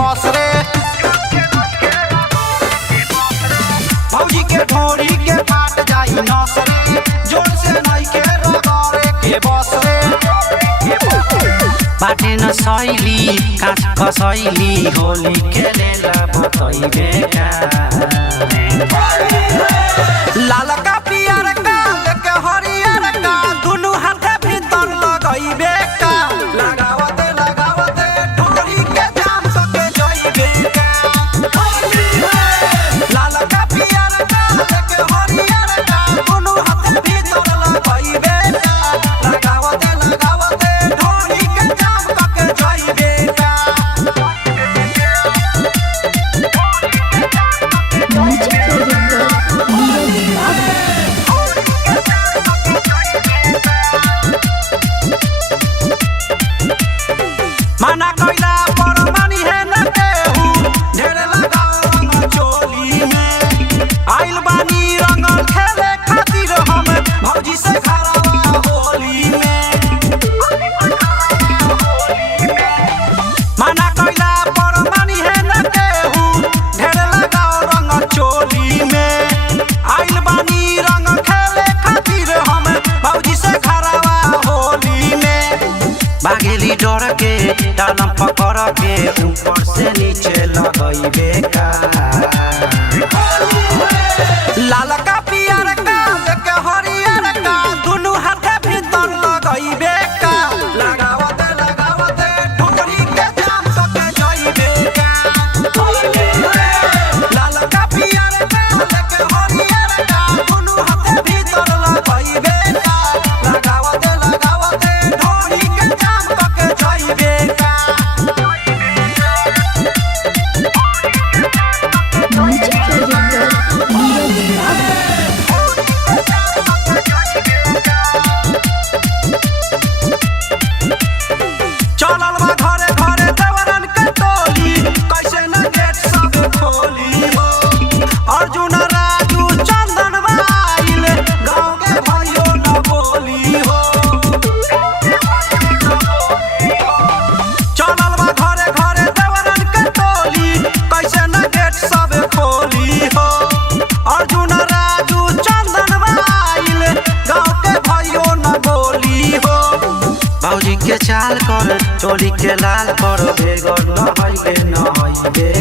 बस रे भौजी के ढोरी के फाट जाई नस रे जोर से नहीं के रगड़े के बस रे बाटे न सैली काठ कसैली होली खेलेला बतैबे का लाल का पियर का लेके हरियर का दुनु हाथे भीतर लगैबे का लगावते लगावते ढोरी के जाम सके जइबे का लाल का पियर का लेके हरियर का दुनु हाथे भीतर लगैबे का लगावते लगावते ढोरी के जाम सके जइबे का मना कइला पर मानी है न केहू ढेर लगाओ रंग चोली में आइल बानी रंग खेले खातिर हम भौजी से खराबा होली में मना कइला पर मानी है न केहू ढेर लगाओ रंग चोली में आइल बानी रंग खेले खातिर हम भौजी से खराबा होली में बागेली डर के डालम पकड़ के ऊपर से नीचे लगैबे का लाल का पियर का लेके हरियर का दुनु हाथे भीतर लगैबे का लगावते लगावते ढोरी के जाम सके जइबे का लाल का पियर का लेके हरियर का दुनु हाथे भीतर लगैबे का लगावते लगावते ढोरी के जाम सके जइबे का चलल बा घरे घरे देवरन के टोली कैसे न गेट सब खोली हो अर्जुन राजू चंदन बाइल गाँव के भाइयों न बोली हो चलल बा घरे घरे देवरन के टोली कैसे न गेट सब खोली हो अर्जुन राजू चंदन बाइल गाँव के भाइयों न बोली हो भौजी के चाल कर चोली के लाल कर बेगर न हइबे